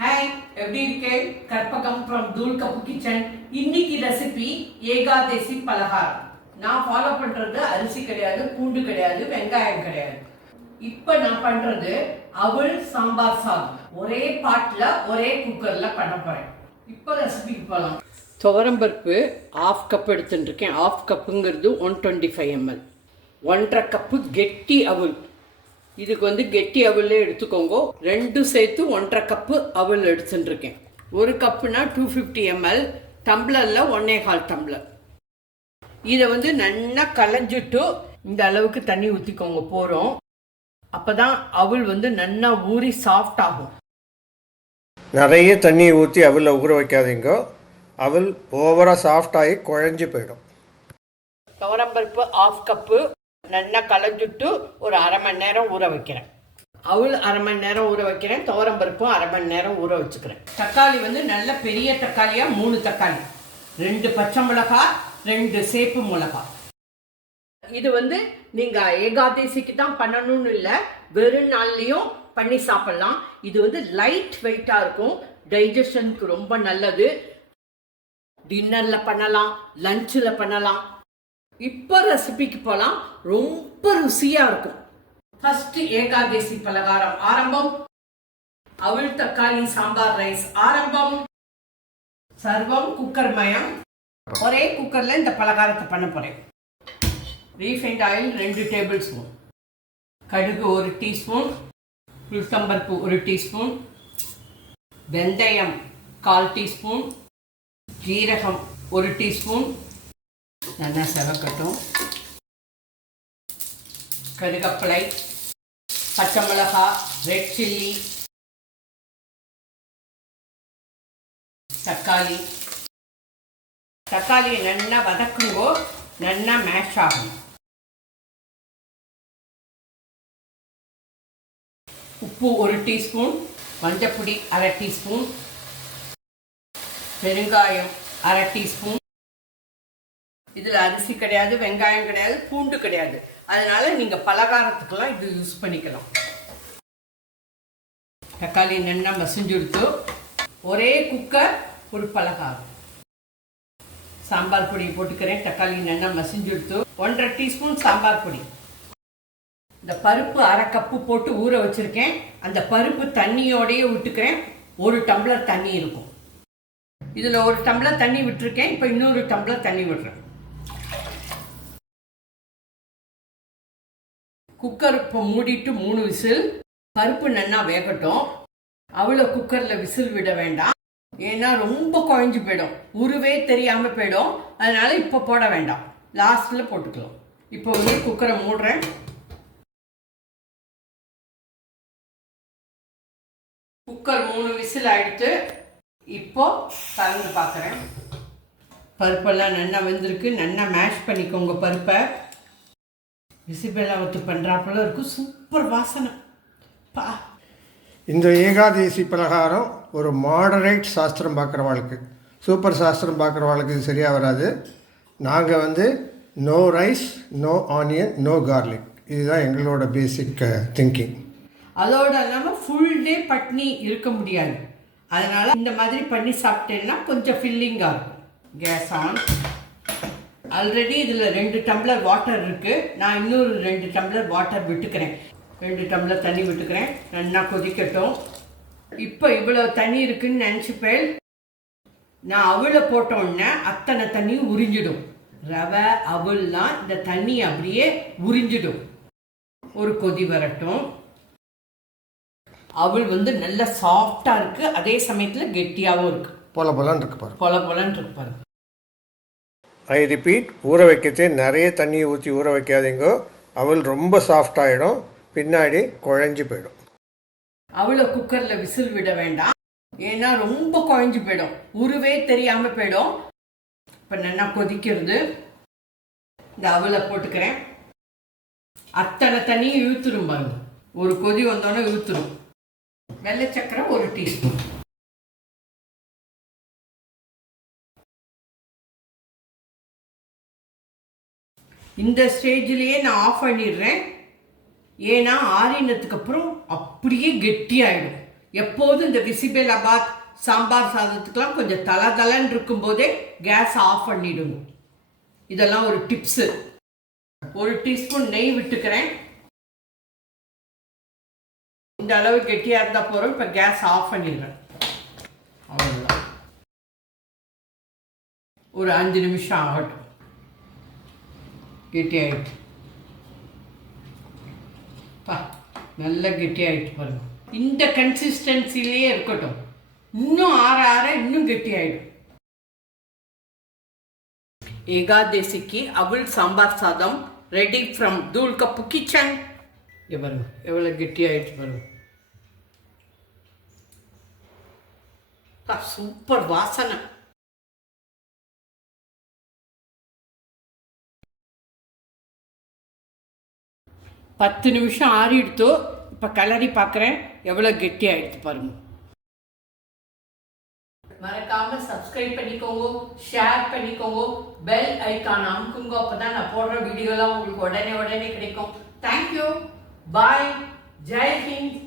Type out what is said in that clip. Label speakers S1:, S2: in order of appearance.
S1: Hi எப்படி இருக்கேன் Karpagam from Thool cup kitchen இன்னைக்கு ரெசிபி ஏகாதசி பலகாரம். நான் ஃபாலோ பண்றது அரிசி கிடையாது பூண்டு கிடையாது வெங்காயம் கிடையாது. இப்போ நான் பண்றது அவள் சாம்பார் சாதம். ஒரே பாட்டில் ஒரே குக்கரில் பண்ண போறேன். இப்போ ரெசிபிக்கு போகலாம் துவரம்பருப்பு ஆஃப் கப் எடுத்துட்டு இருக்கேன் ஆஃப் கப்புங்கிறது ஒன் டுவெண்ட்டி ஃபைவ் எம்எல் ஒன்றரை கப்பு கெட்டி அவள் இதுக்கு வந்து கெட்டி அவலே எடுத்துக்கோங்க. ரெண்டும் சேர்த்து ஒன்றரை கப்பு அவல் எடுத்துட்டு இருக்கேன் ஒரு கப்புனா டூ ஃபிஃப்டி எம்எல் டம்ளரில் ஒன்னே கால் டம்ளர் இதை வந்து நல்லா கலைஞ்சிட்டு இந்த அளவுக்கு தண்ணி ஊற்றிக்கோங்க போகிறோம் அப்போ தான் அவல் வந்து நல்லா ஊறி சாஃப்ட் ஆகும்.
S2: நிறைய தண்ணி ஊற்றி அவலில் ஊற வைக்காதீங்க. அவல் ஓவராக சாஃப்டாகி குழஞ்சி போயிடும்.
S1: துவரம்பருப்பு ஆஃப் கப்பு நல்லா களைஞ்சிட்டு ஒரு அரை மணி நேரம் ஊற வைக்கிறேன். அவள் அரை மணி நேரம் ஊற வைக்கிறேன். துவரம்பருப்பும் அரை மணி நேரம் ஊற வச்சுக்கிறேன். தக்காளி வந்து நல்ல பெரிய தக்காளியாக மூணு தக்காளி. ரெண்டு பச்சை மிளகாய் ரெண்டு சேப்பு மிளகாய் இது வந்து நீங்கள் ஏகாதசிக்கு தான் பண்ணணும்னு இல்லை வெறும் நாள்லேயும் பண்ணி சாப்பிட்லாம். இது வந்து லைட் வெயிட்டாக இருக்கும். டைஜஷனுக்கு ரொம்ப நல்லது. டின்னரில் பண்ணலாம் லஞ்சில் பண்ணலாம். இப்போ ரெசிபிக்கு போகலாம் ரொம்ப ருசியாக இருக்கும். ஃபர்ஸ்ட் ஏகாதசி பலகாரம் ஆரம்பம். அவள் தக்காளி சாம்பார் ரைஸ் ஆரம்பம். சர்வம் குக்கர் மயம். ஒரே குக்கரில் இந்த பலகாரத்தை பண்ண போகிறேன் ரீஃபைண்ட் ஆயில் ரெண்டு டேபிள் ஸ்பூன் கடுகு ஒரு டீஸ்பூன் உளுத்தம்பருப்பு ஒரு டீஸ்பூன் வெந்தயம் கால் டீஸ்பூன் ஜீரகம் ஒரு டீஸ்பூன் நல்லா செவக்கட்டும். கருகப்பிலை பச்சை மிளகாய் ரெட் சில்லி தக்காளி. தக்காளியை நல்லா வதக்குங்கோ நல்லா மேஷ் ஆகும் உப்பு ஒரு டீஸ்பூன் மஞ்சப்பொடி அரை டீஸ்பூன் பெருங்காயம் அரை டீஸ்பூன் இதில் அரிசி கிடையாது வெங்காயம் கிடையாது பூண்டு கிடையாது. அதனால நீங்கள் பலகாரத்துக்கெல்லாம் இது யூஸ் பண்ணிக்கலாம். தக்காளி நல்லா மசிஞ்சு எடுத்து ஒரே குக்கர் ஒரு பலகாரம். சாம்பார் பொடி போட்டுக்கிறேன். தக்காளி நல்லா மசிஞ்சு எடுத்து ஒன்றரை டீஸ்பூன் சாம்பார் பொடி. இந்த பருப்பு அரை கப்பு போட்டு ஊற வச்சிருக்கேன். அந்த பருப்பு தண்ணியோடையே விட்டுக்கிறேன். ஒரு டம்ளர் தண்ணி இருக்கும். இதில் ஒரு டம்ளர் தண்ணி விட்டுருக்கேன். இப்போ இன்னொரு டம்ளர் தண்ணி விடுறேன். குக்கர் இப்போ மூடிட்டு மூணு விசில் பருப்பு நன்னா வேகட்டும். அவ்வளோ குக்கரில் விசில் விட வேண்டாம். ஏன்னா ரொம்ப குழஞ்சி போயிடும். உருவே தெரியாமல் போயிடும். அதனால இப்போ போட வேண்டாம். லாஸ்ட்டில் போட்டுக்கலாம். இப்போ வந்து குக்கரை மூடுறேன். குக்கர் மூணு விசில் ஆயிடுத்து இப்போ கலந்து பார்க்குறேன் பருப்பெல்லாம் நல்லா வெந்திருக்கு. நல்லா மேஷ் பண்ணிக்கோங்க பருப்பை. விசிபெல்லாம் வத்து பண்ணுறாப்புல இருக்கும் சூப்பர் வாசனை. பா.
S2: இந்த ஏகாதசி பலகாரம் ஒரு மாடரேட் சாஸ்திரம் பார்க்குறவாளுக்கு. சூப்பர் சாஸ்திரம் பார்க்குறவாளுக்கு இது சரியாக வராது. நாங்கள் வந்து no rice no onion no garlic இதுதான் எங்களோட பேசிக் திங்கிங்
S1: அதோட இல்லாமல் ஃபுல் டே பட்னி இருக்க முடியாது. அதனால் இந்த மாதிரி பண்ணி சாப்பிட்டேன்னா கொஞ்சம் ஃபில்லிங்காக இருக்கும். கேஸ் ஆன் ஆல்ரெடி இதில் ரெண்டு டம்ளர் வாட்டர் இருக்குது நான் இன்னொரு ரெண்டு டம்ளர் வாட்டர் விட்டுக்கிறேன். ரெண்டு டம்ளர் தண்ணி விட்டுக்கிறேன். நல்லா கொதிக்கட்டும். இப்போ இவ்வளோ தண்ணி இருக்குன்னு நினச்சிப்பேன். நான் அவளை போட்டோன்னே அத்தனை தண்ணியும் உறிஞ்சிடும். ரவை அவல்லாம் இந்த தண்ணி அப்படியே உறிஞ்சிடும். ஒரு கொதி வரட்டும். அவள் வந்து நல்ல சாஃப்டாக இருக்குது அதே சமயத்தில் கெட்டியாகவும் இருக்குது
S2: போல போலான்னு இருக்கு பாருங்க
S1: பொல பொலன்னு இருக்கு பாருங்க.
S2: ஐ ரிப்பீட் ஊற வைக்கிறது நிறைய தண்ணியை ஊற்றி ஊற வைக்காதீங்க. அவள் ரொம்ப சாஃப்ட் ஆகிடும் பின்னாடி குழஞ்சி போயிடும்.
S1: அவளை குக்கரில் விசில் விட வேண்டாம். ஏன்னா ரொம்ப குழஞ்சு போயிடும். உருவே தெரியாமல் போயிடும். இப்போ நல்லா கொதிக்கிறது. இந்த அவளை போட்டுக்கிறேன். அத்தனை தண்ணியும் இழுத்துரும் பாருங்க. ஒரு கொதி வந்தோடனே இழுத்துரும். வெள்ளை சக்கரை ஒரு டீஸ்பூன் இந்த ஸ்டேஜ்லேயே நான் ஆஃப் பண்ணிடுறேன். ஏன்னா ஆறினத்துக்கு அப்புறம் அப்படியே கெட்டியாயிடும். எப்போதும் இந்த விசிபேலாபாத் சாம்பார் சாதத்துக்கெல்லாம் கொஞ்சம் தலை தலன்னு இருக்கும்போதே கேஸ் ஆஃப் பண்ணிடுங்க. இதெல்லாம் ஒரு டிப்ஸு ஒரு டீஸ்பூன் நெய் விட்டுக்கிறேன். இந்த அளவு கெட்டியாக இருந்தால் போகிறோம் இப்போ கேஸ் ஆஃப் பண்ணிடுறேன். அவ்வளோதான் ஒரு அஞ்சு நிமிஷம் ஆகட்டும். கெட்டி ஆயிடுச்சு பா நல்ல கெட்டி ஆயிடுச்சு பாருங்க. இந்த கன்சிஸ்டன்சிலேயே இருக்கட்டும். இன்னும் ஆற ஆற இன்னும் கெட்டி ஆயிடும் ஏகாதசிக்கு அவள் சாம்பார் சாதம் ready from Thool cup kitchen இங்கே பாருங்க எவ்வளோ கெட்டி ஆயிடுச்சு பாருங்க சூப்பர் வாசனை. பத்து நிமிஷம் ஆறிடுத்தோ இப்போ கலரி பார்க்குறேன் எவ்வளோ கெட்டியாக எடுத்து பாருங்க. மறக்காம சப்ஸ்கிரைப் பண்ணிக்கோங்க ஷேர் பண்ணிக்கோங்க பெல் ஐக்கான் அமுக்குங்க. அப்பதான் நான் போடுற வீடியோலாம் உங்களுக்கு உடனே உடனே கிடைக்கும். தேங்க்யூ பாய் ஜெய் ஹிந்த்.